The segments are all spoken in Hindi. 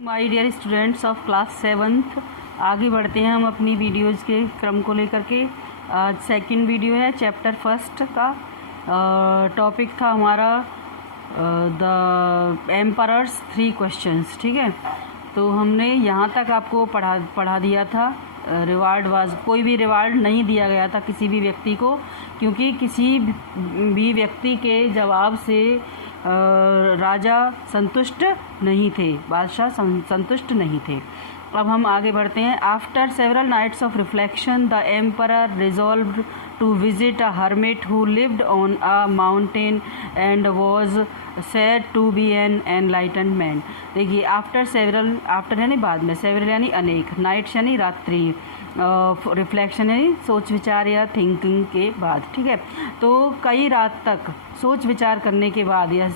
My dear students of class 7th, आगे बढ़ते हैं हम अपनी वीडियोज़ के क्रम को लेकर के। आज सेकंड वीडियो है चैप्टर फर्स्ट का। टॉपिक था हमारा द एम्परर्स 3 क्वेश्चंस। ठीक है, तो हमने यहाँ तक आपको पढ़ा दिया था। रिवार्ड वाज, कोई भी रिवार्ड नहीं दिया गया था किसी भी व्यक्ति को, क्योंकि किसी भी व्यक्ति के जवाब से राजा संतुष्ट नहीं थे, बादशाह संतुष्ट नहीं थे। अब हम आगे बढ़ते हैं। After several nights of reflection the emperor resolved to visit a hermit who lived on a mountain and was said to be an enlightened man. देखिए, आफ्टर सेवरल, आफ्टर यानी बाद में, सेवरल यानी अनेक, नाइट्स यानी रात्रि, रिफ्लेक्शन यानी सोच विचार या थिंकिंग के बाद। ठीक है, तो कई रात तक सोच विचार करने के बाद या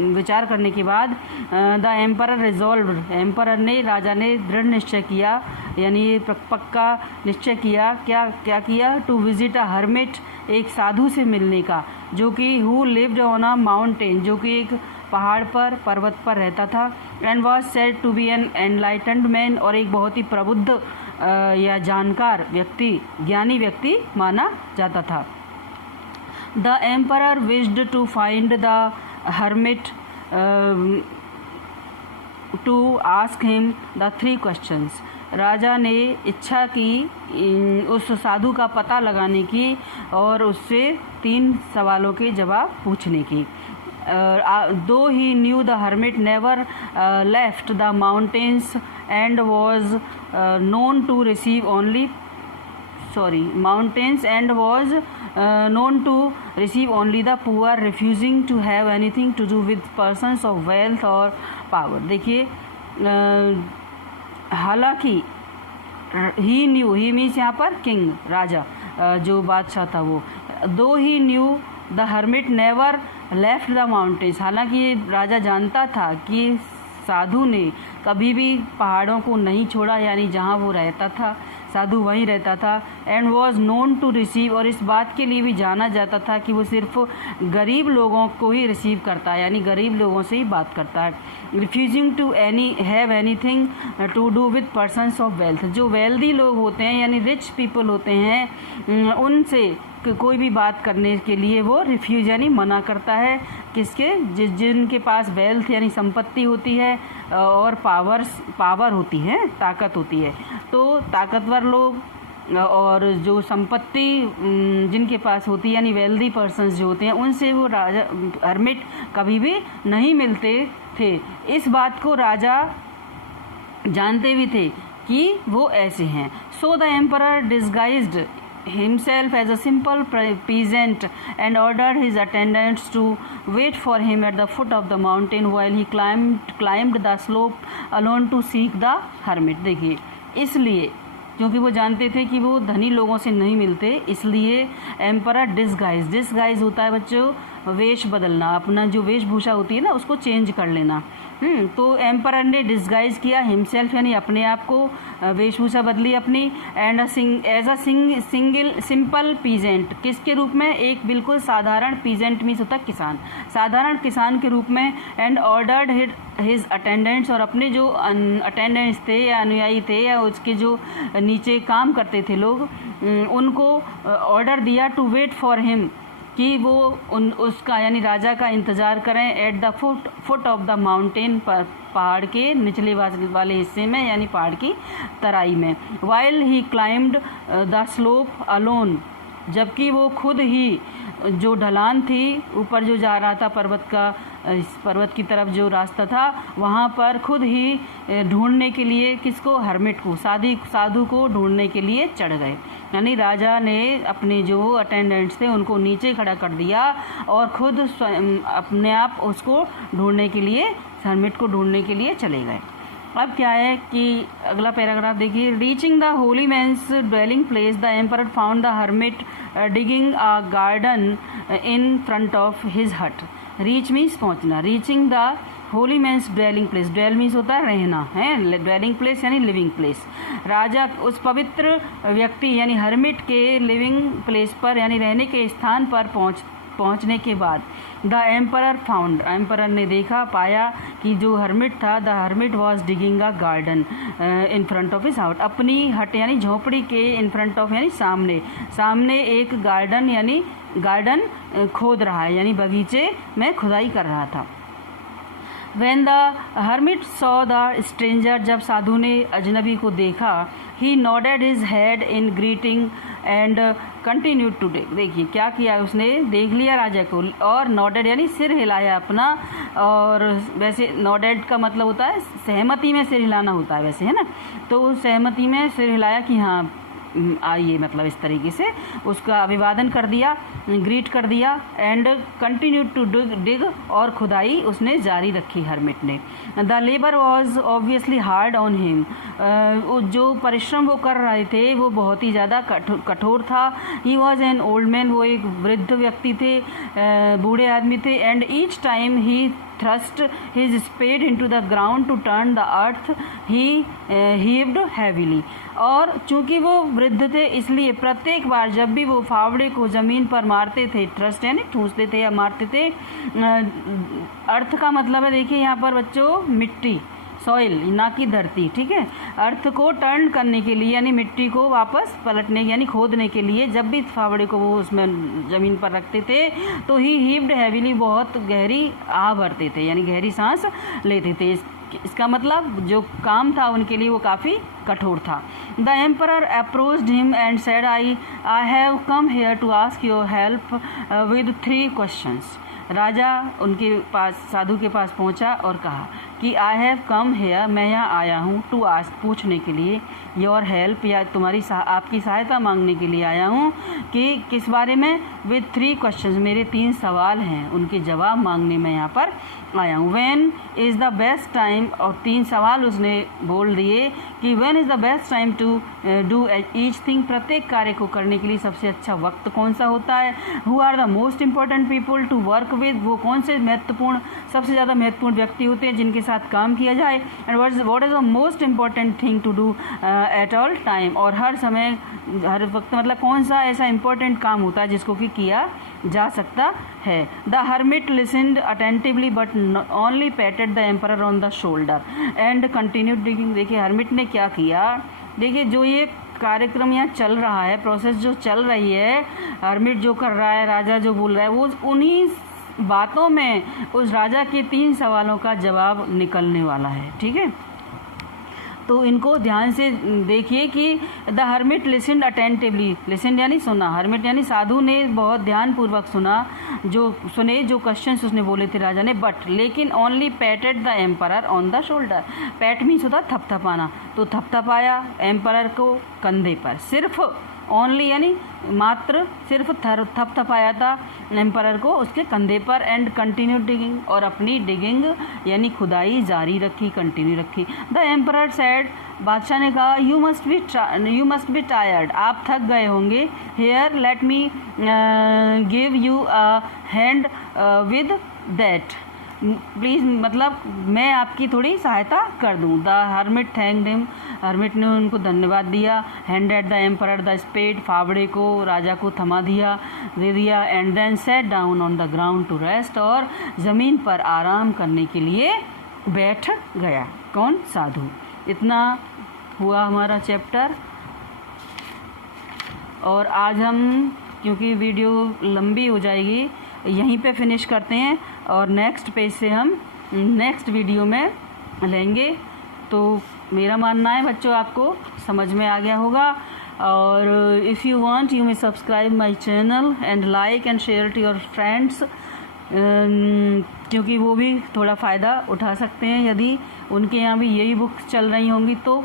विचार करने के बाद द एम्परर रिजॉल्व, एम्परर ने, राजा ने दृढ़ निश्चय किया, यानी पक्का निश्चय किया। क्या किया? टू विजिट अ हर्मिट, एक साधु से मिलने का, जो कि who lived on a mountain, जो कि एक पहाड़ पर, पर्वत पर रहता था। And was said to be an enlightened man, और एक बहुत ही प्रबुद्ध या जानकार व्यक्ति, ज्ञानी व्यक्ति माना जाता था। The emperor wished to find the hermit to ask him the 3 questions. राजा ने इच्छा की उस साधु का पता लगाने की और उससे 3 सवालों के जवाब पूछने की। Though he knew the hermit never left the mountains and was known to receive only the poor, refusing to have anything to do with persons of wealth or power। देखिए, हालांकि ही न्यू, ही मीन्स यहाँ पर किंग, राजा, जो बादशाह था वो। Though he knew the hermit never left the mountains, हालांकि राजा जानता था कि साधु ने कभी भी पहाड़ों को नहीं छोड़ा, यानी जहाँ वो रहता था साधु वहीं रहता था। And was known to receive, और इस बात के लिए भी जाना जाता था कि वो सिर्फ गरीब लोगों को ही रिसीव करता है, यानी गरीब लोगों से ही बात करता है। Refusing to have anything to do with persons of wealth, जो वेल्दी लोग होते हैं यानी रिच पीपल होते हैं, उनसे कोई भी बात करने के लिए वो रिफ्यूज यानी मना करता है। किसके? जिनके पास वेल्थ यानी संपत्ति होती है और पावर होती है, ताकत होती है। तो ताकतवर लोग और जो संपत्ति जिनके पास होती है यानी वेल्दी पर्सन्स जो होते हैं, उनसे वो राजा हर्मिट कभी भी नहीं मिलते थे। इस बात को राजा जानते भी थे कि वो ऐसे हैं। So the emperor disguised himself as a simple peasant and ordered his attendants to wait for him at the foot of the mountain while he climbed the slope alone to seek the hermit। देखिए, इसलिए क्योंकि वो जानते थे कि वो धनी लोगों से नहीं मिलते, इसलिए एम्परर डिस्गाइज होता है बच्चों, वेश बदलना, अपना जो वेशभूषा होती है ना उसको चेंज कर लेना। तो एम्परर ने डिस्गाइज किया हिमसेल्फ यानी अपने आप को, वेशभूषा बदली अपनी। And as a simple peasant, किसके रूप में? एक बिल्कुल साधारण, पीजेंट मीन्स होता है किसान, साधारण किसान के रूप में। एंड ऑर्डर्ड हिज अटेंडेंट्स, और अपने जो अटेंडेंट्स थे या अनुयायी थे या उसके जो नीचे काम करते थे लोग, उनको ऑर्डर दिया टू वेट फॉर हिम, कि वो उसका यानी राजा का इंतज़ार करें। At the foot of the mountain, पर पहाड़ के निचले वाले हिस्से में यानी पहाड़ की तराई में। While he climbed the slope alone, जबकि वो खुद ही जो ढलान थी, ऊपर जो जा रहा था पर्वत की तरफ जो रास्ता था, वहाँ पर खुद ही ढूंढने के लिए, किसको? हर्मिट को, साधु को ढूंढने के लिए चढ़ गए। यानी राजा ने अपने जो अटेंडेंट्स थे उनको नीचे खड़ा कर दिया और खुद अपने आप उसको ढूंढने के लिए, हर्मिट को ढूंढने के लिए चले गए। अब क्या है कि अगला पैराग्राफ देखिए। Reaching the holy man's dwelling place the emperor found the hermit digging a garden in front of his hut. Reach means पहुंचना, reaching the holy man's dwelling place, dwell means होता है रहना, है ड्वेलिंग प्लेस यानी लिविंग प्लेस। राजा उस पवित्र व्यक्ति यानी हर्मिट के लिविंग प्लेस पर यानी रहने के स्थान पर पहुंचने के बाद द एम्परर फाउंड, एम्परर ने देखा, पाया कि जो हर्मिट था, the hermit was digging a garden in front of his house, अपनी हट यानी झोपड़ी के इन फ्रंट ऑफ यानी सामने, सामने एक गार्डन यानी गार्डन खोद रहा है, यानी बगीचे में खुदाई कर रहा था। When the hermit saw the stranger, जब साधु ने अजनबी को देखा, he nodded his head in greeting and continued to dig। देखिए क्या किया उसने, देख लिया राजा को और nodded यानी सिर हिलाया अपना, और वैसे nodded का मतलब होता है सहमति में सिर हिलाना होता है वैसे, है ना, तो सहमति में सिर हिलाया कि हाँ आइए, मतलब इस तरीके से उसका अभिवादन कर दिया, ग्रीट कर दिया, एंड कंटिन्यू टू डिग, और खुदाई उसने जारी रखी हर्मिट ने। The labour was obviously hard on him, जो परिश्रम वो कर रहे थे वो बहुत ही ज़्यादा कठोर था। He was an old man, वो एक वृद्ध व्यक्ति थे, बूढ़े आदमी थे। And each time he thrust his spade into the ground to turn the earth, he heaved heavily। और चूंकि वो वृद्ध थे इसलिए प्रत्येक बार जब भी वो फावड़े को ज़मीन पर मारते थे, थ्रस्ट यानी ठूंसते थे या मारते थे, अर्थ का मतलब है देखिए यहाँ पर बच्चों मिट्टी, सॉइल, ना कि धरती, ठीक है, अर्थ को टर्न करने के लिए यानी मिट्टी को वापस पलटने यानी खोदने के लिए जब भी फावड़े को वो उसमें ज़मीन पर रखते थे तो ही हीव्ड हैवीली, बहुत गहरी आह भरते थे यानी गहरी सांस लेते थे। इसका मतलब जो काम था उनके लिए वो काफ़ी कठोर था। The emperor approached him and said I have come here to ask your help with 3 questions. राजा उनके पास, साधु के पास पहुंचा और कहा कि आई हैव कम हेयर, मैं यहाँ आया हूँ, टू आस्क, पूछने के लिए, योर हेल्प, या तुम्हारी आपकी सहायता मांगने के लिए आया हूँ। कि किस बारे में, विद 3 क्वेश्चंस, मेरे 3 सवाल हैं, उनके जवाब मांगने मैं यहाँ पर आया हूँ। When is the best time, और 3 सवाल उसने बोल दिए कि when is the best time to do each thing, प्रत्येक कार्य को करने के लिए सबसे अच्छा वक्त कौन सा होता है। Who are the most important people to work with, वो कौन से महत्वपूर्ण, सबसे ज़्यादा महत्वपूर्ण व्यक्ति होते हैं जिनके साथ काम किया जाए। And what is the most important thing to do at all time, और हर समय, हर वक्त, मतलब कौन सा ऐसा इम्पोर्टेंट काम होता है जिसको कि किया जा सकता है। The hermit listened attentively but only पैटेड the emperor on the shoulder and continued digging. देखिए हर्मिट ने क्या किया, देखिए जो ये कार्यक्रम यहाँ चल रहा है, प्रोसेस जो चल रही है, हर्मिट जो कर रहा है, राजा जो बोल रहा है, वो उन्हीं बातों में उस राजा के 3 सवालों का जवाब निकलने वाला है, ठीक है। तो इनको ध्यान से देखिए कि the hermit listened attentively, listened यानी सुना, हर्मिट यानी साधु ने बहुत ध्यानपूर्वक सुना, जो क्वेश्चंस उसने बोले थे राजा ने, बट लेकिन only पैटेड the emperor on the shoulder. PAT means होता थपथपाना, तो थपथपाया एम्परर को कंधे पर, सिर्फ ओनली यानी मात्र, सिर्फ थपथपाया था एम्परर को उसके कंधे पर। एंड कंटिन्यू डिगिंग, और अपनी डिगिंग यानी खुदाई जारी रखी, कंटिन्यू रखी। द एम्परर सेड, बादशाह ने कहा, यू मस्ट बी टायर्ड, आप थक गए होंगे। Here let me give you a hand with that, please, मतलब मैं आपकी थोड़ी सहायता कर दूँ। The hermit thanked him, hermit ने उनको धन्यवाद दिया। Handed the emperor the spade, फावड़े को राजा को थमा दे दिया। And then sat down on the ground to rest, और ज़मीन पर आराम करने के लिए बैठ गया। कौन? साधु। इतना हुआ हमारा चैप्टर, और आज हम, क्योंकि वीडियो लंबी हो जाएगी, यहीं पे फिनिश करते हैं, और नेक्स्ट पेज से हम नेक्स्ट वीडियो में लेंगे। तो मेरा मानना है बच्चों आपको समझ में आ गया होगा, और if you want you may subscribe my channel and like and share to your friends, क्योंकि वो भी थोड़ा फ़ायदा उठा सकते हैं यदि उनके यहाँ भी यही बुक्स चल रही होंगी। तो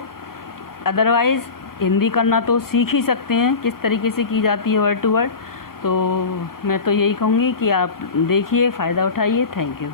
अदरवाइज़ हिंदी करना तो सीख ही सकते हैं, किस तरीके से की जाती है वर्ड टू वर्ड। तो मैं तो यही कहूँगी कि आप देखिए, फ़ायदा उठाइए। Thank you.